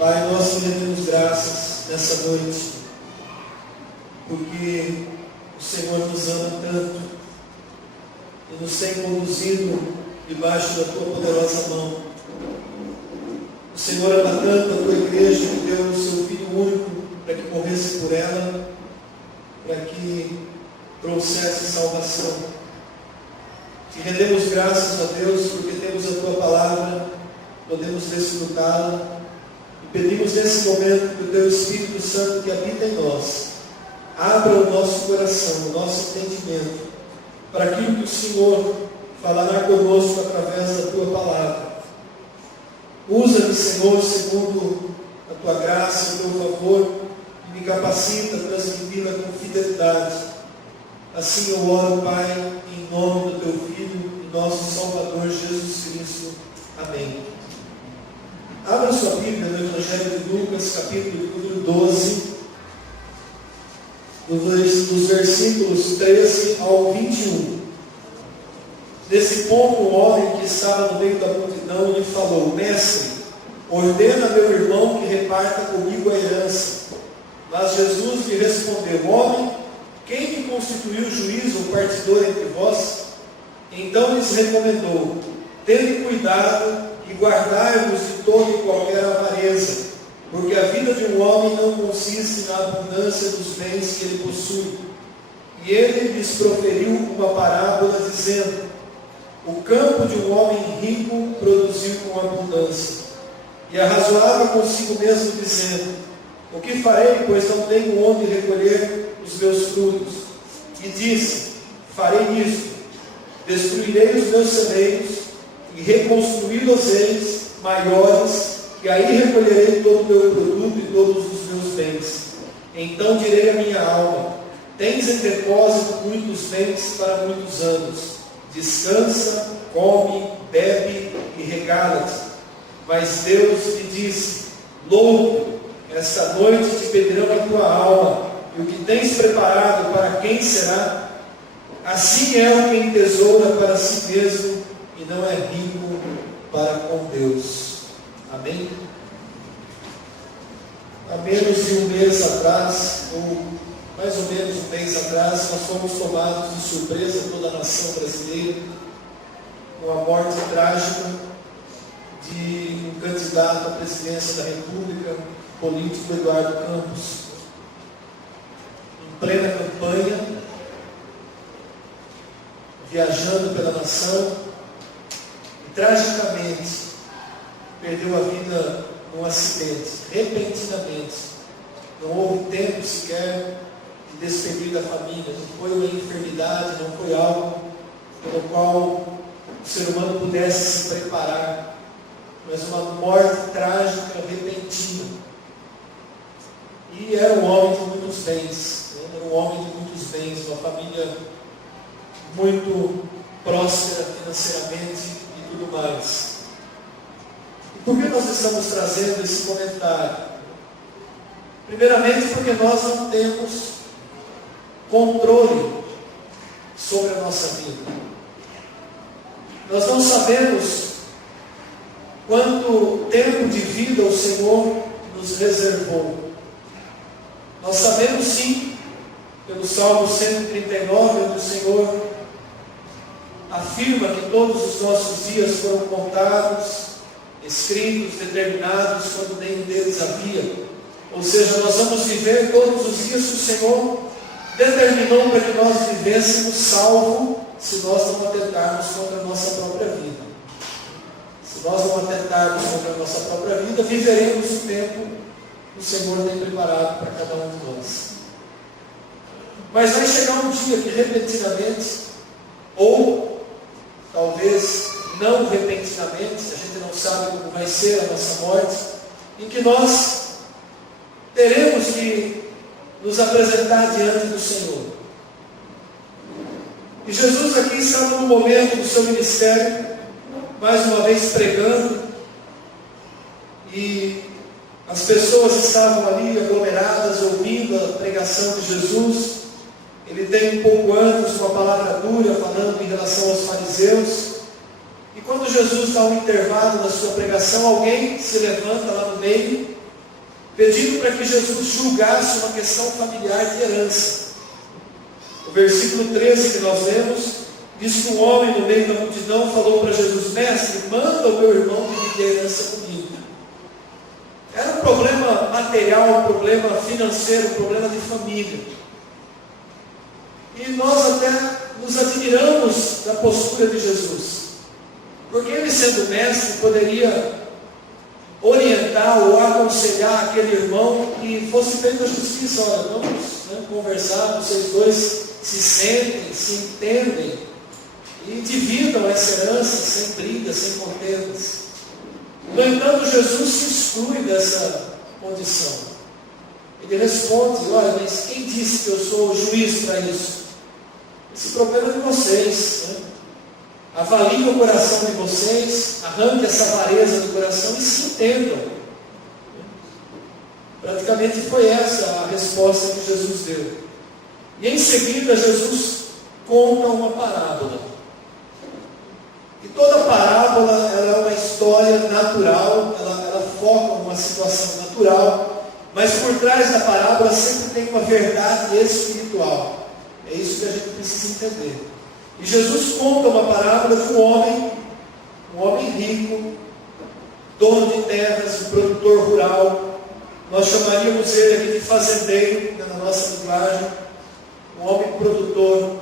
Pai, nós te rendemos graças nessa noite, porque o Senhor nos ama tanto e nos tem conduzido debaixo da tua poderosa mão. O Senhor ama tanto a tua igreja que deu o seu Filho único para que morresse por ela, para que trouxesse salvação. Te rendemos graças a Deus porque temos a tua palavra, podemos desfrutá-la. Pedimos nesse momento que o Teu Espírito Santo que habita em nós, abra o nosso coração, o nosso entendimento, para aquilo que o Senhor falará conosco através da Tua palavra. Usa-me, Senhor, segundo a Tua graça, o Teu favor, e me capacita a transmiti-la com fidelidade. Assim eu oro, Pai, em nome do Teu Filho e nosso Salvador Jesus Cristo. Amém. Abra sua Bíblia no Evangelho de Lucas, capítulo número 12, dos versículos 13 ao 21. Nesse ponto, um homem que estava no meio da multidão lhe falou: Mestre, ordena meu irmão que reparta comigo a herança. Mas Jesus lhe respondeu: Homem, quem me constituiu juiz ou partidor entre vós? Então lhes recomendou: Tende cuidado e guardai-vos de toda e qualquer avareza, porque a vida de um homem não consiste na abundância dos bens que ele possui. E ele lhes proferiu uma parábola, dizendo: O campo de um homem rico produziu com abundância. E arrazoava consigo mesmo, dizendo: O que farei, pois não tenho onde recolher os meus frutos? E disse: Farei isto: destruirei os meus celeiros e reconstruí-los maiores, e aí recolherei todo o meu produto e todos os meus bens. Então direi à minha alma: Tens em depósito muitos bens para muitos anos. Descansa, come, bebe e regala-te. Mas Deus lhe disse: Louco, esta noite te pedirão a tua alma, e o que tens preparado para quem será? Assim é o que entesoura para si mesmo e não é rico para com Deus. Amém? Há menos de um mês atrás, ou mais ou menos um mês atrás, nós fomos tomados de surpresa, toda a nação brasileira, com a morte trágica de um candidato à presidência da República, político Eduardo Campos. Em plena campanha, viajando pela nação, e tragicamente perdeu a vida num acidente, repentinamente. Não houve tempo sequer de despedir da família, não foi uma enfermidade, não foi algo pelo qual o ser humano pudesse se preparar, mas uma morte trágica, repentina. E era um homem de muitos bens, era um homem de muitos bens, uma família muito próspera financeiramente e tudo mais. E por que nós estamos trazendo esse comentário? Primeiramente porque nós não temos controle sobre a nossa vida. Nós não sabemos quanto tempo de vida o Senhor nos reservou. Nós sabemos sim, pelo Salmo 139, onde o Senhor afirma que todos os nossos dias foram contados, escritos, determinados, quando nenhum deles havia. Ou seja, nós vamos viver todos os dias que o Senhor determinou para que nós vivêssemos salvo, se nós não atentarmos contra a nossa própria vida. Se nós não atentarmos contra a nossa própria vida, viveremos o tempo que o Senhor tem preparado para cada um de nós. Mas vai chegar um dia que repentinamente, ou talvez não repentinamente, a gente não sabe como vai ser a nossa morte, em que nós teremos que nos apresentar diante do Senhor. E Jesus aqui estava no momento do seu ministério, mais uma vez pregando, e as pessoas estavam ali aglomeradas, ouvindo a pregação de Jesus. Ele tem um pouco antes uma palavra dura, falando em relação aos fariseus. E quando Jesus dá um intervalo na sua pregação, alguém se levanta lá no meio pedindo para que Jesus julgasse uma questão familiar de herança. O versículo 13 que nós lemos, diz que um homem no meio da multidão falou para Jesus: mestre, manda o meu irmão dividir a herança comigo. Era um problema material, um problema financeiro, um problema de família. E nós até nos admiramos da postura de Jesus, porque ele, sendo mestre, poderia orientar ou aconselhar aquele irmão que fosse feita a justiça. Olha, vamos conversar, vocês dois se sentem, se entendem e dividam essa herança sem brigas, sem contendas. No entanto, Jesus se exclui dessa condição. Ele responde: olha, mas quem disse que eu sou o juiz para isso? Esse problema é de vocês, né? Avaliem o coração de vocês, arranquem essa avareza do coração e se entendam. Praticamente foi essa a resposta que Jesus deu. E em seguida Jesus conta uma parábola. E toda parábola ela é uma história natural, ela foca numa situação natural, mas por trás da parábola sempre tem uma verdade espiritual. É isso que a gente precisa entender. E Jesus conta uma parábola de um homem rico, dono de terras, um produtor rural. Nós chamaríamos ele aqui de fazendeiro, na nossa linguagem. Um homem produtor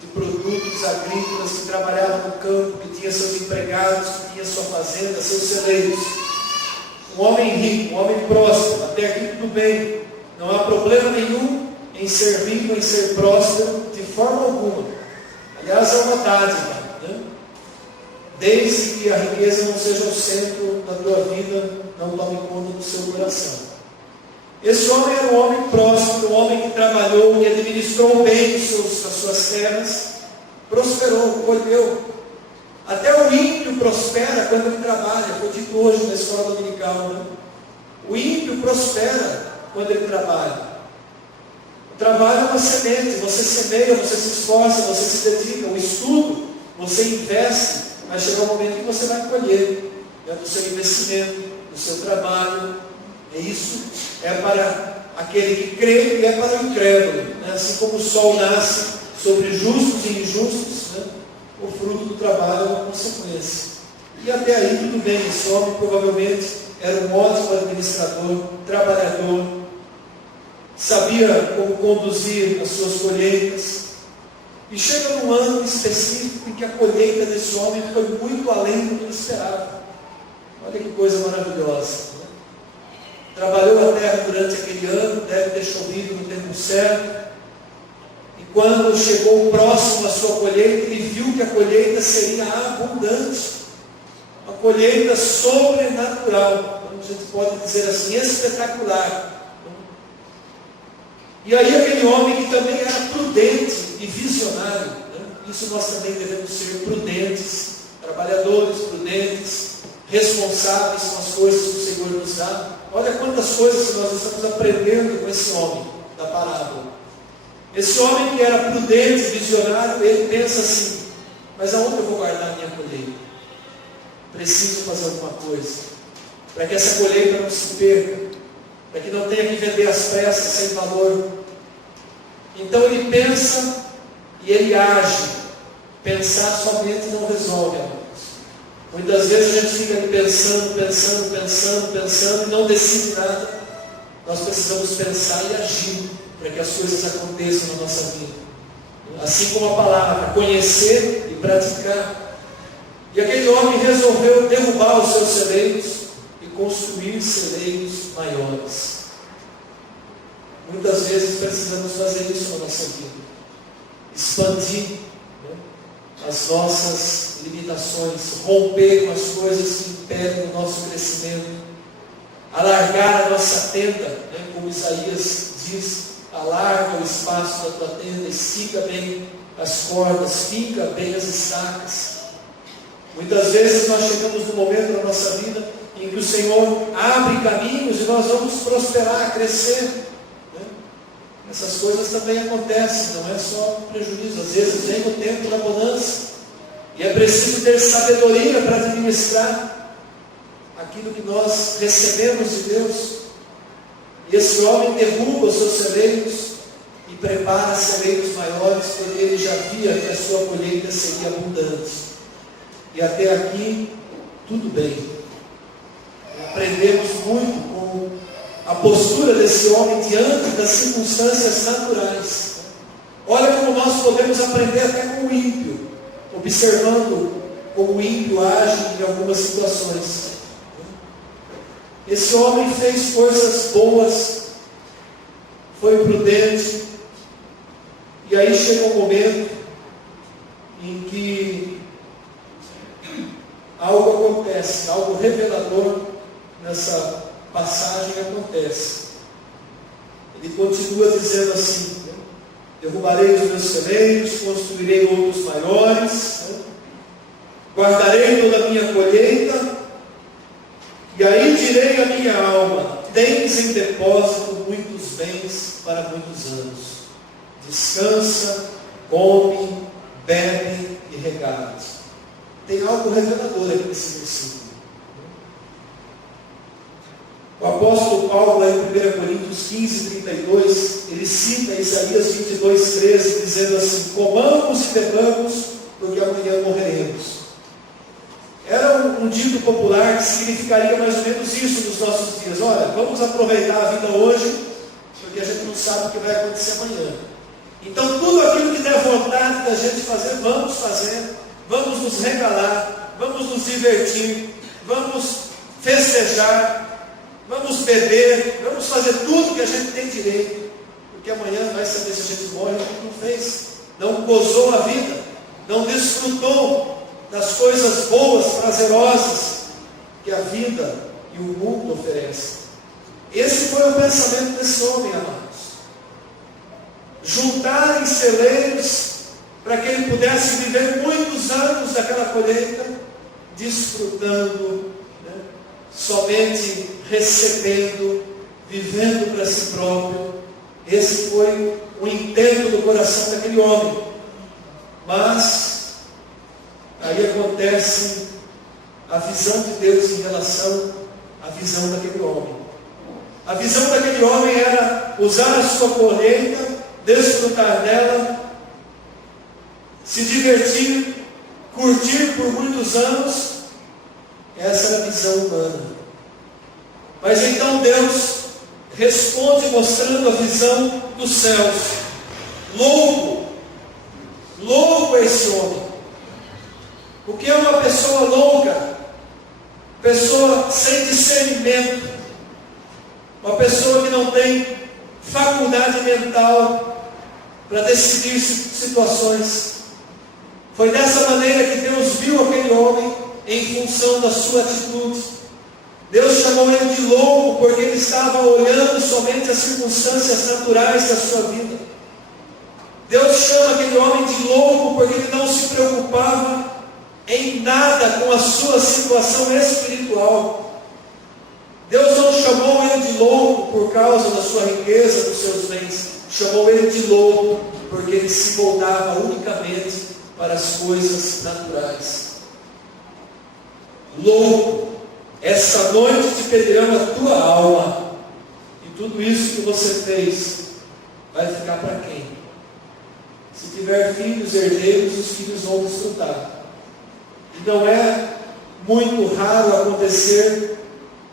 de produtos agrícolas, que trabalhava no campo, que tinha seus empregados, que tinha sua fazenda, seus celeiros. Um homem rico, um homem próspero, até aqui tudo bem. Não há problema nenhum em ser rico, em ser próspero, de forma alguma. Aliás, é uma dádiva, né? Desde que a riqueza não seja o centro da tua vida, não tome conta do seu coração. Esse homem era um homem próspero, um homem que trabalhou, que administrou bem as suas terras, prosperou, colheu. Até o ímpio prospera quando ele trabalha. Foi dito hoje na escola dominical, né? O ímpio prospera quando ele trabalha. O trabalho é uma semente, você semeia, você se esforça, você se dedica. O estudo, você investe, vai chegar um momento que você vai colher, né, do seu investimento, do seu trabalho. E isso é para aquele que crê e é para o incrédulo, né? Assim como o sol nasce sobre justos e injustos, né? O fruto do trabalho é uma consequência. E até aí tudo bem. Esse homem provavelmente era um ótimo administrador, trabalhador, sabia como conduzir as suas colheitas. E chega num ano específico em que a colheita desse homem foi muito além do que ele esperava. Olha que coisa maravilhosa. Trabalhou a terra durante aquele ano, deve ter chovido no tempo certo. E quando chegou próximo à sua colheita, ele viu que a colheita seria abundante. Uma colheita sobrenatural. A gente pode dizer assim, espetacular. E aí aquele homem que também era prudente e visionário, né? Isso nós também devemos ser prudentes, trabalhadores prudentes, responsáveis com as coisas que o Senhor nos dá. Olha quantas coisas que nós estamos aprendendo com esse homem da parábola. Esse homem que era prudente, visionário, ele pensa assim: mas aonde eu vou guardar a minha colheita? Preciso fazer alguma coisa para que essa colheita não se perca, para que não tenha que vender às pressas sem valor. Então ele pensa e ele age. Pensar somente não resolve, amados. Muitas vezes a gente fica ali pensando e não decide nada. Nós precisamos pensar e agir para que as coisas aconteçam na nossa vida. Assim como a palavra, conhecer e praticar. E aquele homem resolveu derrubar os seus celeiros e construir celeiros maiores. Muitas vezes precisamos fazer isso na nossa vida. Expandir, né, as nossas limitações, romper com as coisas que impedem o nosso crescimento, alargar a nossa tenda, né, como Isaías diz: alarga o espaço da tua tenda, estica bem as cordas, fica bem as estacas. Muitas vezes nós chegamos num momento da nossa vida em que o Senhor abre caminhos e nós vamos prosperar, crescer, né? Essas coisas também acontecem, não é só prejuízo. Às vezes vem o tempo da bonança e é preciso ter sabedoria para administrar aquilo que nós recebemos de Deus. E esse homem derruba os seus celeiros e prepara celeiros maiores, porque ele já via que a sua colheita seria abundante. E até aqui, tudo bem. Aprendemos muito com a postura desse homem diante das circunstâncias naturais. Olha como nós podemos aprender até com o ímpio, observando como o ímpio age em algumas situações. Esse homem fez coisas boas, foi prudente, e aí chega um momento em que algo acontece, algo revelador nessa passagem acontece. Ele continua dizendo assim: derrubarei os meus celeiros, construirei outros maiores, guardarei toda a minha colheita, e aí direi à minha alma: tens em depósito muitos bens para muitos anos. Descansa, come, bebe e regale. Tem algo revelador aqui nesse versículo. O apóstolo Paulo, em 1 Coríntios 15, 32, ele cita Isaías 22, 13, dizendo assim: comamos e bebamos, porque amanhã morreremos. Era um dito popular que significaria mais ou menos isso nos nossos dias. Olha, vamos aproveitar a vida hoje, porque a gente não sabe o que vai acontecer amanhã. Então tudo aquilo que der vontade da gente fazer, vamos fazer, vamos nos regalar, vamos nos divertir, vamos festejar, vamos beber, vamos fazer tudo que a gente tem direito, porque amanhã vai saber se a gente morre ou não fez, não gozou a vida, não desfrutou das coisas boas, prazerosas que a vida e o mundo oferecem. Esse foi o pensamento desse homem, amados. Juntar em celeiros para que ele pudesse viver muitos anos daquela colheita, desfrutando, somente recebendo, vivendo para si próprio. Esse foi o intento do coração daquele homem. Mas aí acontece a visão de Deus em relação à visão daquele homem. A visão daquele homem era usar a sua colheita, desfrutar dela, se divertir, curtir por muitos anos. Essa era a visão humana. Mas então Deus responde mostrando a visão dos céus. Louco é esse homem. O que é uma pessoa louca? Pessoa sem discernimento, uma pessoa que não tem faculdade mental para decidir situações. Foi dessa maneira que Deus viu aquele homem em função da sua atitude. Deus chamou ele de louco porque ele estava olhando somente as circunstâncias naturais da sua vida. Deus chama aquele homem de louco porque ele não se preocupava em nada com a sua situação espiritual. Deus não chamou ele de louco por causa da sua riqueza, dos seus bens. Chamou ele de louco porque ele se voltava unicamente para as coisas naturais. Louco, esta noite te pedirão a tua alma, e tudo isso que você fez vai ficar para quem? Se tiver filhos, herdeiros, os filhos vão desfrutar. E não é muito raro acontecer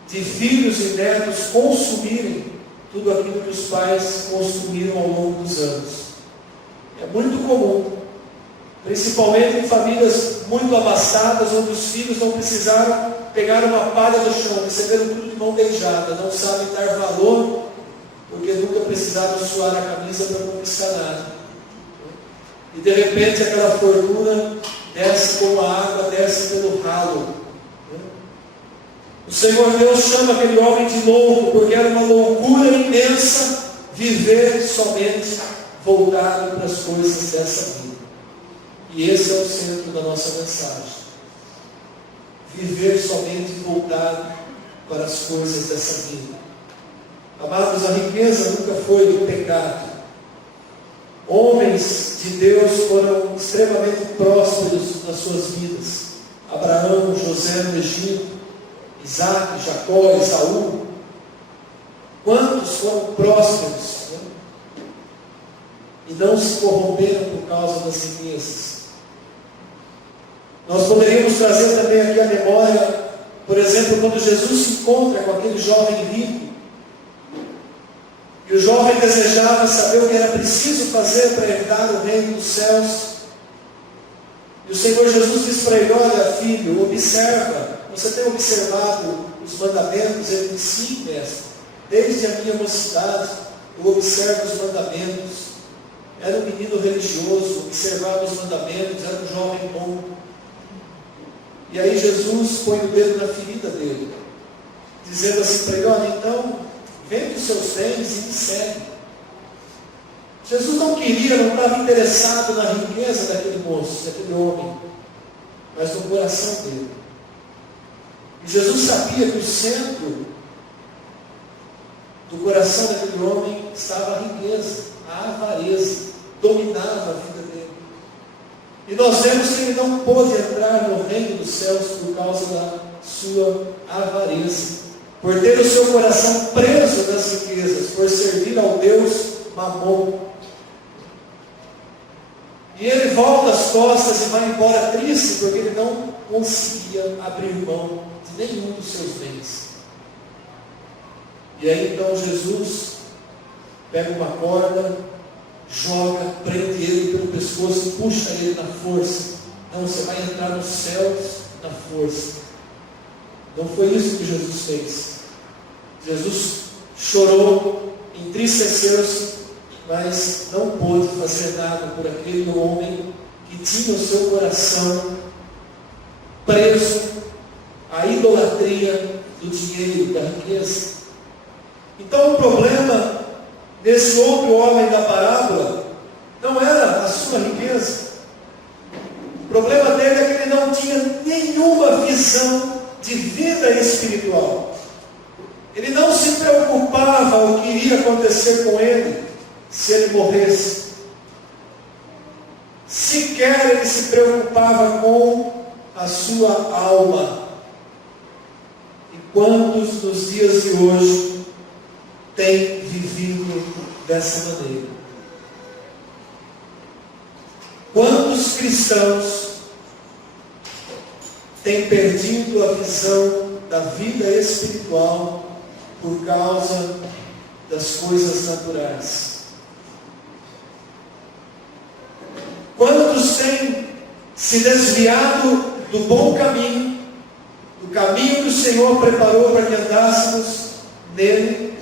de filhos e netos consumirem tudo aquilo que os pais consumiram ao longo dos anos. É muito comum, principalmente em famílias muito abastadas, onde os filhos não precisaram pegar uma palha do chão, receberam tudo de mão beijada, não sabem dar valor, porque nunca precisaram suar a camisa para conquistar nada. E de repente aquela fortuna desce como a água desce pelo ralo. O Senhor Deus chama aquele homem de louco, porque era uma loucura imensa viver somente voltado para as coisas dessa vida. E esse é o centro da nossa mensagem. Viver somente voltado para as coisas dessa vida. Amados, a riqueza nunca foi do pecado. Homens de Deus foram extremamente prósperos nas suas vidas. Abraão, José no Egito, Isaac, Jacó, Esaú. Quantos foram prósperos, né? E não se corromperam por causa das riquezas? Nós poderíamos trazer também aqui a memória, por exemplo, quando Jesus se encontra com aquele jovem rico, e o jovem desejava saber o que era preciso fazer para herdar o reino dos céus. E o Senhor Jesus disse para ele: olha, filho, observa, você tem observado os mandamentos? Ele disse: sim, mestre, desde a minha mocidade eu observo os mandamentos. Era um menino religioso, observava os mandamentos, era um jovem bom. E aí Jesus põe o dedo na ferida dele, dizendo assim para ele: olha, então, vende os seus bens e me segue. Jesus não queria, não estava interessado na riqueza daquele moço, daquele homem, mas no coração dele. E Jesus sabia que o centro do coração daquele homem estava a riqueza, a avareza, dominava a vida dele. E nós vemos que ele não pôde entrar no reino dos céus por causa da sua avareza, por ter o seu coração preso nas riquezas, por servir ao Deus Mamon. E ele volta as costas e vai embora triste, porque ele não conseguia abrir mão de nenhum dos seus bens. E aí então Jesus pega uma corda, joga, prende ele pelo pescoço e puxa ele na força. Não, você vai entrar nos céus na força. Não foi isso que Jesus fez. Jesus chorou, entristeceu-se, mas não pôde fazer nada por aquele homem que tinha o seu coração preso à idolatria do dinheiro, da riqueza. Então o problema desse outro homem da parábola não era a sua riqueza. O problema dele é que ele não tinha nenhuma visão de vida espiritual. Ele não se preocupava o que iria acontecer com ele se ele morresse. Sequer ele se preocupava com a sua alma. E quantos nos dias de hoje têm vivido dessa maneira? Quantos cristãos têm perdido a visão da vida espiritual por causa das coisas naturais? Quantos têm se desviado do bom caminho, do caminho que o Senhor preparou para que andássemos nele,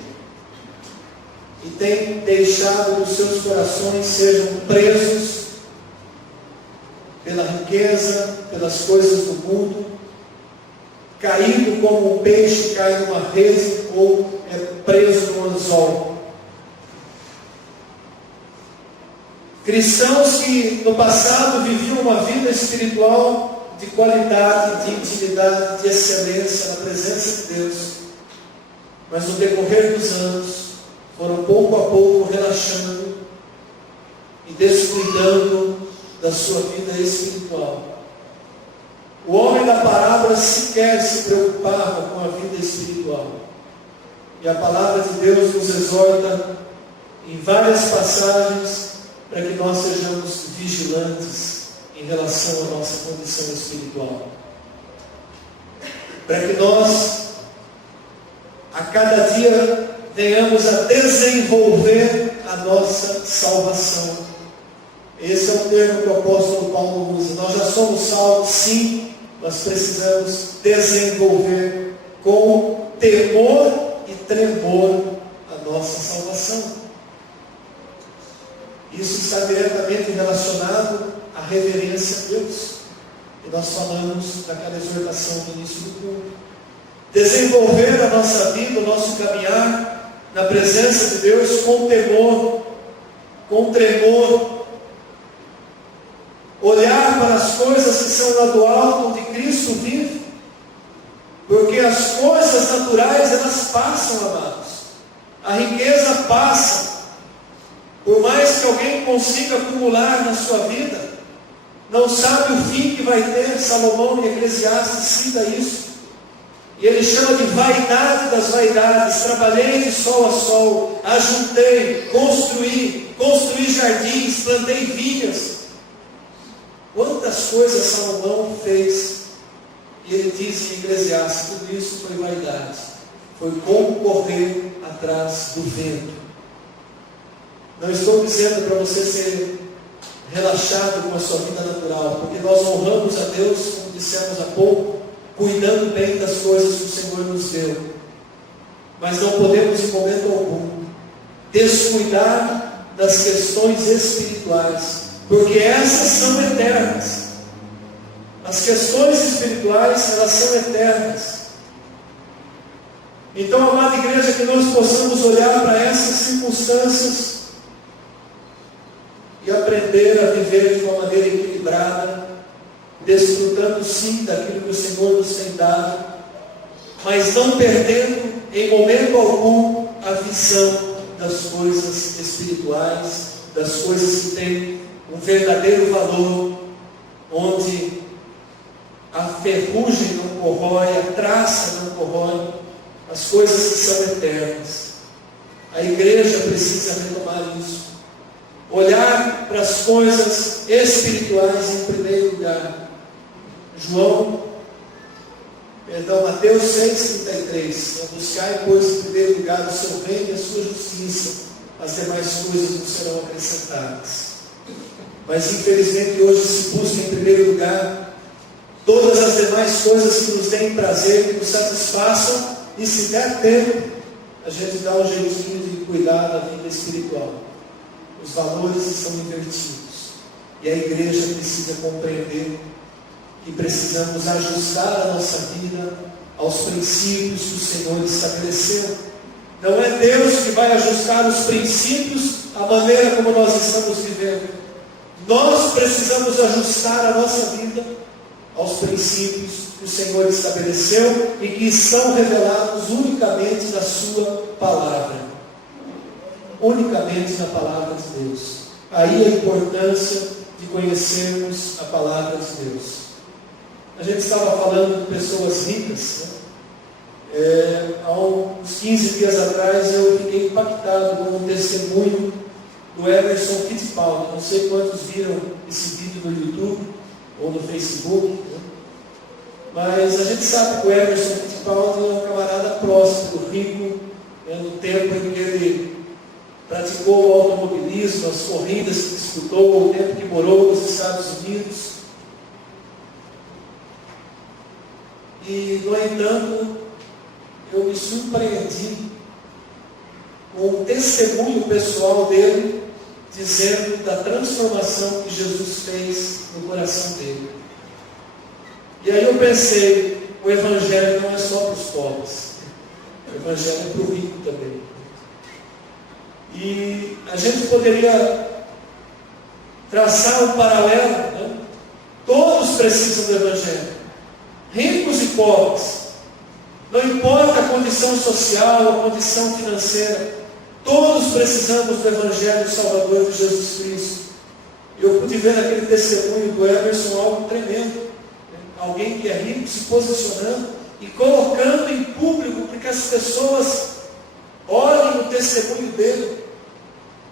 e têm deixado que os seus corações sejam presos pela riqueza, pelas coisas do mundo, caído como um peixe cai numa rede ou é preso num anzol? Cristãos que no passado viviam uma vida espiritual de qualidade, de intimidade, de excelência na presença de Deus, mas no decorrer dos anos foram pouco a pouco relaxando e descuidando da sua vida espiritual. O homem da parábola sequer se preocupava com a vida espiritual. E a palavra de Deus nos exorta em várias passagens para que nós sejamos vigilantes em relação à nossa condição espiritual. Para que nós, a cada dia, venhamos a desenvolver a nossa salvação. Esse é o termo que o apóstolo Paulo usa. Nós já somos salvos, sim, mas precisamos desenvolver com temor e tremor a nossa salvação. Isso está diretamente relacionado à reverência a Deus. E nós falamos naquela exortação do início do culto. Desenvolver a nossa vida, o nosso caminhar na presença de Deus com temor, com tremor. Olhar para as coisas que são lá do alto, onde Cristo vive. Porque as coisas naturais, elas passam, amados. A riqueza passa. Por mais que alguém consiga acumular na sua vida, não sabe o fim que vai ter. Salomão em Eclesiastes cita isso. E ele chama de vaidade das vaidades. Trabalhei de sol a sol, ajuntei, construí jardins, plantei vinhas. Quantas coisas Salomão fez? E ele diz em Eclesiastes, tudo isso foi vaidade. Foi como correr atrás do vento. Não estou dizendo para você ser relaxado com a sua vida natural, porque nós honramos a Deus, como dissemos há pouco, cuidando bem das coisas que o Senhor nos deu. Mas não podemos em momento algum descuidar das questões espirituais, porque essas são eternas. As questões espirituais, elas são eternas. Então, amada igreja, que nós possamos olhar para essas circunstâncias e aprender a viver de uma maneira equilibrada, desfrutando sim daquilo que o Senhor nos tem dado, mas não perdendo em momento algum a visão das coisas espirituais, das coisas que têm um verdadeiro valor, onde a ferrugem não corrói, a traça não corrói, as coisas que são eternas. A igreja precisa retomar isso. Olhar para as coisas espirituais em primeiro lugar. Mateus 6,33. Buscai, pois, em primeiro lugar o seu reino e a sua justiça, as demais coisas não serão acrescentadas. Mas infelizmente hoje se busca em primeiro lugar todas as demais coisas que nos deem prazer, que nos satisfaçam, e se der tempo, a gente dá um jeitinho de cuidar da vida espiritual. Os valores estão invertidos. E a igreja precisa compreender que precisamos ajustar a nossa vida aos princípios que o Senhor estabeleceu. Não é Deus que vai ajustar os princípios à maneira como nós estamos vivendo. Nós precisamos ajustar a nossa vida aos princípios que o Senhor estabeleceu e que são revelados unicamente na sua palavra. Unicamente na palavra de Deus. Aí a importância de conhecermos a palavra de Deus. A gente estava falando de pessoas ricas, né? Há uns 15 dias atrás eu fiquei impactado com o testemunho do Emerson Fittipaldi. Não sei quantos viram esse vídeo no YouTube ou no Facebook, né? Mas a gente sabe que o Emerson Fittipaldi é um camarada próspero, rico, né? No tempo em que ele praticou o automobilismo, as corridas que disputou, o tempo que morou nos Estados Unidos. E, no entanto, eu me surpreendi com o testemunho pessoal dele, dizendo da transformação que Jesus fez no coração dele. E aí eu pensei, o Evangelho não é só para os pobres, o Evangelho é para o rico também. E a gente poderia traçar um paralelo, né? Todos precisam do Evangelho, ricos e pobres, não importa a condição social, a condição financeira, todos precisamos do Evangelho Salvador de Jesus Cristo. Eu pude ver naquele testemunho do Emerson algo tremendo, né? Alguém que é rico se posicionando e colocando em público para que as pessoas olhem o testemunho dele.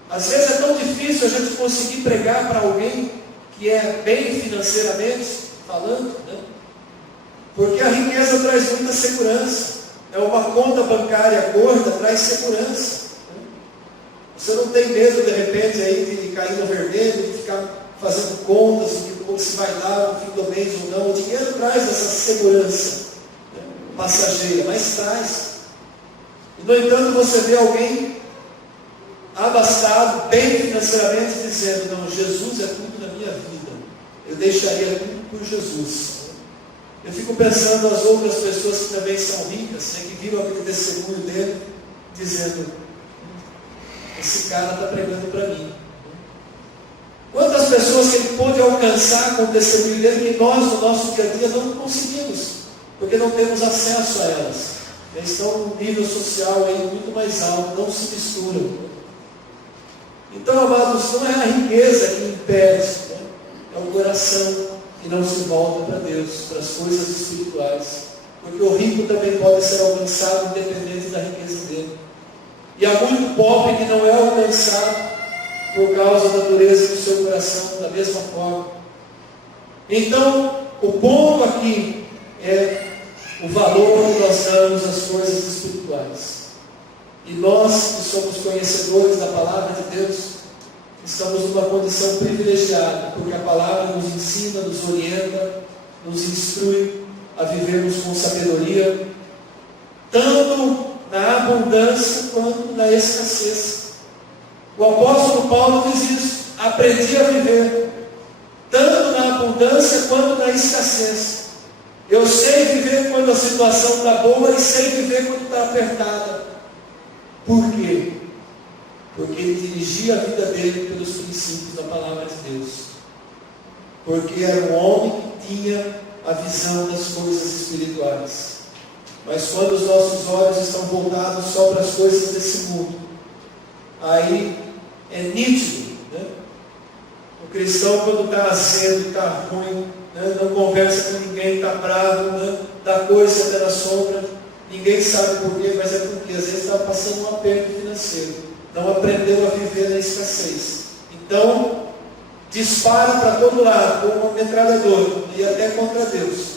Às vezes é tão difícil a gente conseguir pregar para alguém que é bem financeiramente falando, né? Porque a riqueza traz muita segurança. Uma conta bancária gorda traz segurança. Você não tem medo, de repente, aí, de cair no vermelho, de ficar fazendo contas, de se vai dar no fim do mês ou não. O dinheiro traz essa segurança, né, passageira, mas traz. E, no entanto, você vê alguém abastado, bem financeiramente, dizendo: não, Jesus é tudo na minha vida. Eu deixaria tudo por Jesus. Eu fico pensando nas outras pessoas que também são ricas, né, que viram aquele testemunho dele, dizendo: esse cara está pregando para mim. Quantas pessoas que ele pôde alcançar com o testemunho dele, que nós, no nosso dia a dia, não conseguimos, porque não temos acesso a elas. Eles estão num nível social aí muito mais alto, não se misturam. Então, amados, não é a riqueza que impede, né? É o coração que não se volta para Deus, para as coisas espirituais. porque o rico também pode ser alcançado independente da riqueza dele. E há muito pobre que não é alcançado por causa da dureza do seu coração, da mesma forma. Então, o ponto aqui é o valor que nós damos às coisas espirituais. E nós que somos conhecedores da palavra de Deus, estamos numa condição privilegiada, porque a palavra nos ensina, nos orienta, nos instrui a vivermos com sabedoria, tanto na abundância quanto na escassez. O apóstolo Paulo diz isso: aprendi a viver, tanto na abundância quanto na escassez. Eu sei viver quando a situação está boa e sei viver quando está apertada. Por quê? Porque ele dirigia a vida dele pelos princípios da palavra de Deus. Porque era um homem que tinha a visão das coisas espirituais. Mas quando os nossos olhos estão voltados só para as coisas desse mundo, aí é nítido, né? O cristão, quando está azedo, está ruim, né? Não conversa com ninguém, está bravo, né? Dá coisa até na sombra, ninguém sabe porquê, mas é porque às vezes está passando um aperto financeiro, não aprendeu a viver na escassez. Então, dispara para todo lado, como uma metralhadora, e até contra Deus.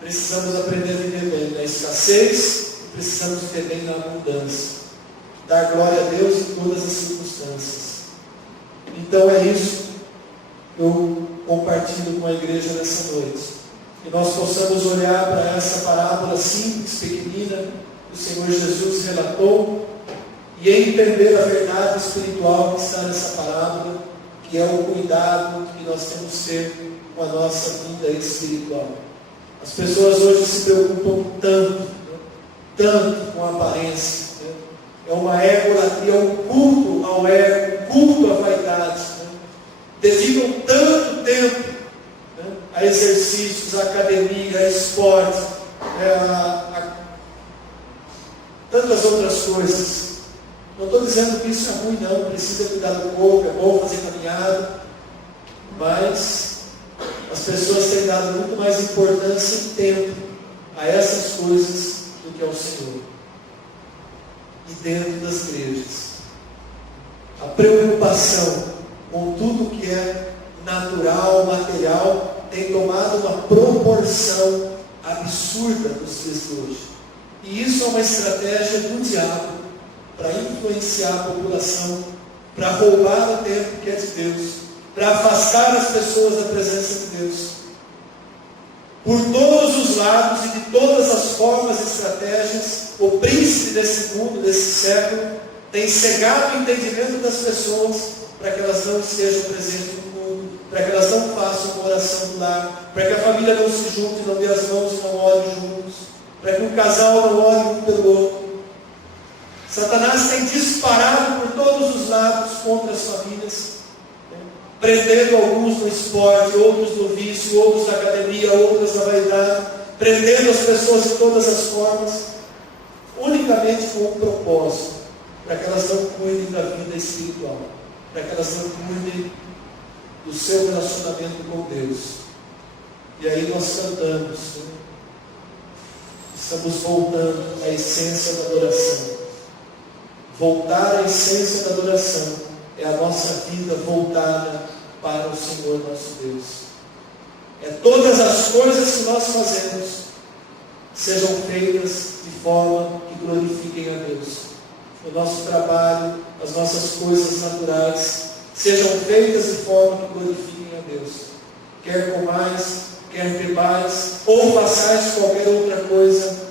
Precisamos aprender a viver bem na escassez, e precisamos viver bem na abundância. Dar glória a Deus em todas as circunstâncias. Então é isso que eu compartilho com a igreja nessa noite. Que nós possamos olhar para essa parábola simples, pequenina, que o Senhor Jesus relatou, e entender a verdade espiritual que está nessa parábola, que é o cuidado que nós temos que ter com a nossa vida espiritual. As pessoas hoje se preocupam tanto, né? Tanto com a aparência. Né? É uma egolatria, é um culto ao ego, culto à vaidade. Né? Dedicam tanto tempo, né? A exercícios, a academia, a esporte, a tantas outras coisas. Não estou dizendo que isso é ruim, não. Precisa cuidar do corpo, é bom fazer caminhada, mas as pessoas têm dado muito mais importância e tempo a essas coisas do que ao Senhor. E dentro das igrejas, a preocupação com tudo que é natural, material, tem tomado uma proporção absurda nos dias de hoje. E isso é uma estratégia do diabo para influenciar a população, para roubar o tempo que é de Deus, para afastar as pessoas da presença de Deus. Por todos os lados e de todas as formas e estratégias, o príncipe desse mundo, desse século, tem cegado o entendimento das pessoas para que elas não estejam presentes no mundo, para que elas não façam uma oração do lar, para que a família não se junte, não dê as mãos e não ore juntos, para que um casal não ore um pelo outro. Satanás tem disparado por todos os lados contra as famílias, prendendo alguns no esporte, outros no vício, outros na academia, outros na vaidade, prendendo as pessoas de todas as formas, unicamente com um propósito, para que elas não cuidem da vida espiritual, para que elas não cuidem do seu relacionamento com Deus. E aí nós cantamos, né? Estamos voltando à essência da adoração. Voltar à essência da adoração é a nossa vida voltada para o Senhor nosso Deus. É todas as coisas que nós fazemos sejam feitas de forma que glorifiquem a Deus. O nosso trabalho, as nossas coisas naturais sejam feitas de forma que glorifiquem a Deus. Quer comais, quer bebais, ou façais qualquer outra coisa,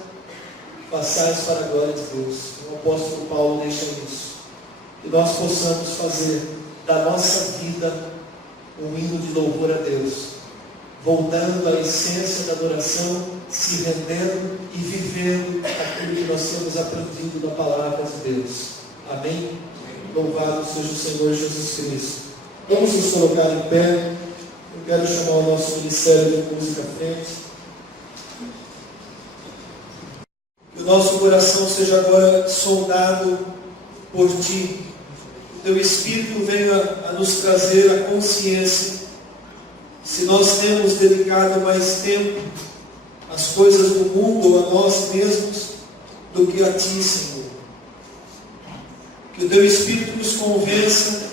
façais para a glória de Deus. O apóstolo Paulo deixa isso. Que nós possamos fazer da nossa vida um hino de louvor a Deus, voltando à essência da adoração, se rendendo e vivendo aquilo que nós temos aprendido da palavra de Deus. Amém? Louvado seja o Senhor Jesus Cristo. Vamos nos colocar em pé. Eu quero chamar o nosso ministério de música à frente. Que o nosso coração seja agora soldado por Ti. O Teu Espírito venha a nos trazer a consciência se nós temos dedicado mais tempo as coisas do mundo ou a nós mesmos do que a Ti, Senhor. Que o Teu Espírito nos convença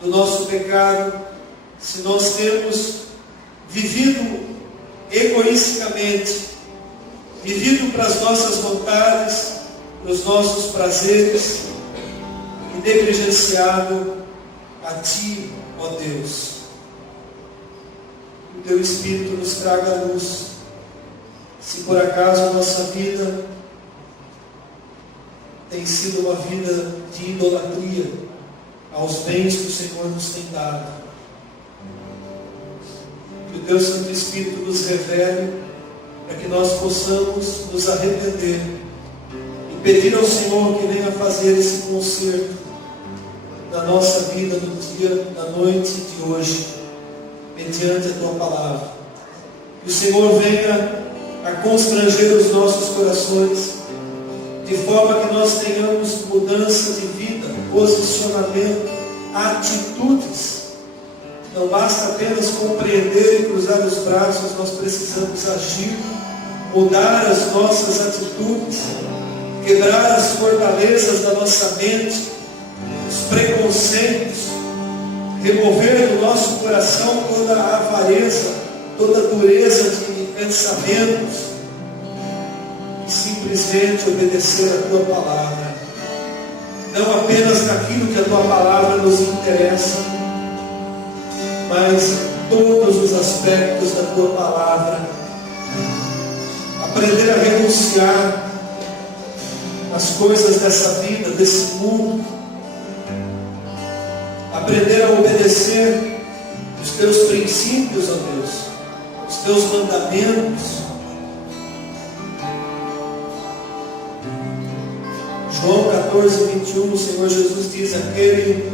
do nosso pecado, se nós temos vivido egoisticamente, vivido para as nossas vontades, para os nossos prazeres, e negligenciado a Ti, ó Deus. Que o Teu Espírito nos traga a luz, se por acaso a nossa vida tem sido uma vida de idolatria aos bens que o Senhor nos tem dado. Que o Teu Santo Espírito nos revele, para que nós possamos nos arrepender e pedir ao Senhor que venha fazer esse conserto na nossa vida, no dia, na noite de hoje, mediante a Tua palavra. Que o Senhor venha a constranger os nossos corações, de forma que nós tenhamos mudança de vida, posicionamento, atitudes. Não basta apenas compreender e cruzar os braços, nós precisamos agir, mudar as nossas atitudes, quebrar as fortalezas da nossa mente, os preconceitos, remover do nosso coração toda a avareza, toda a dureza de pensamentos, e simplesmente obedecer a Tua palavra, não apenas naquilo que a Tua palavra nos interessa, mas todos os aspectos da Tua palavra, aprender a renunciar às coisas dessa vida, desse mundo, aprender a obedecer os Teus princípios, ó Deus, os Teus mandamentos. João 14, 21, o Senhor Jesus diz: aquele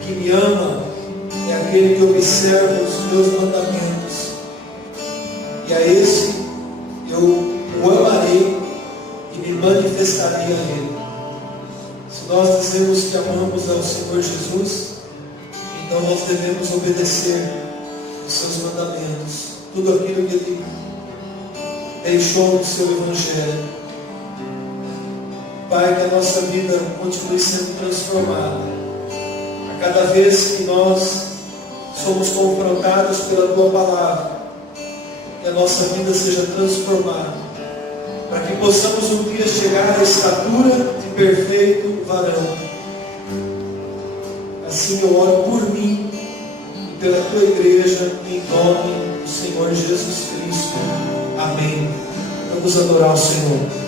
que me ama é aquele que observa os meus mandamentos, e a esse eu o amarei e me manifestarei a Ele. Se nós dizemos que amamos ao Senhor Jesus, então nós devemos obedecer os seus mandamentos, tudo aquilo que Ele deixou no seu Evangelho. Pai, que a nossa vida continue sendo transformada a cada vez que nós somos confrontados pela Tua palavra, que a nossa vida seja transformada, para que possamos um dia chegar à estatura de perfeito varão. Assim eu oro por mim e pela Tua igreja, em nome do Senhor Jesus Cristo. Amém. Vamos adorar o Senhor.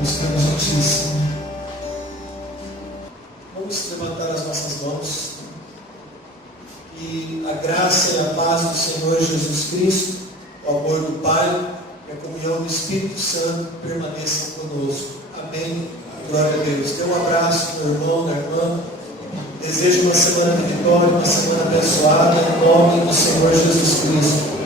buscando justiça. Vamos levantar as nossas mãos. E a graça e a paz do Senhor Jesus Cristo, o amor do Pai e a comunhão do Espírito Santo permaneçam conosco. Amém. Glória a Deus. Dê um abraço no irmão, na irmã. Desejo uma semana de vitória, uma semana abençoada, em nome do Senhor Jesus Cristo.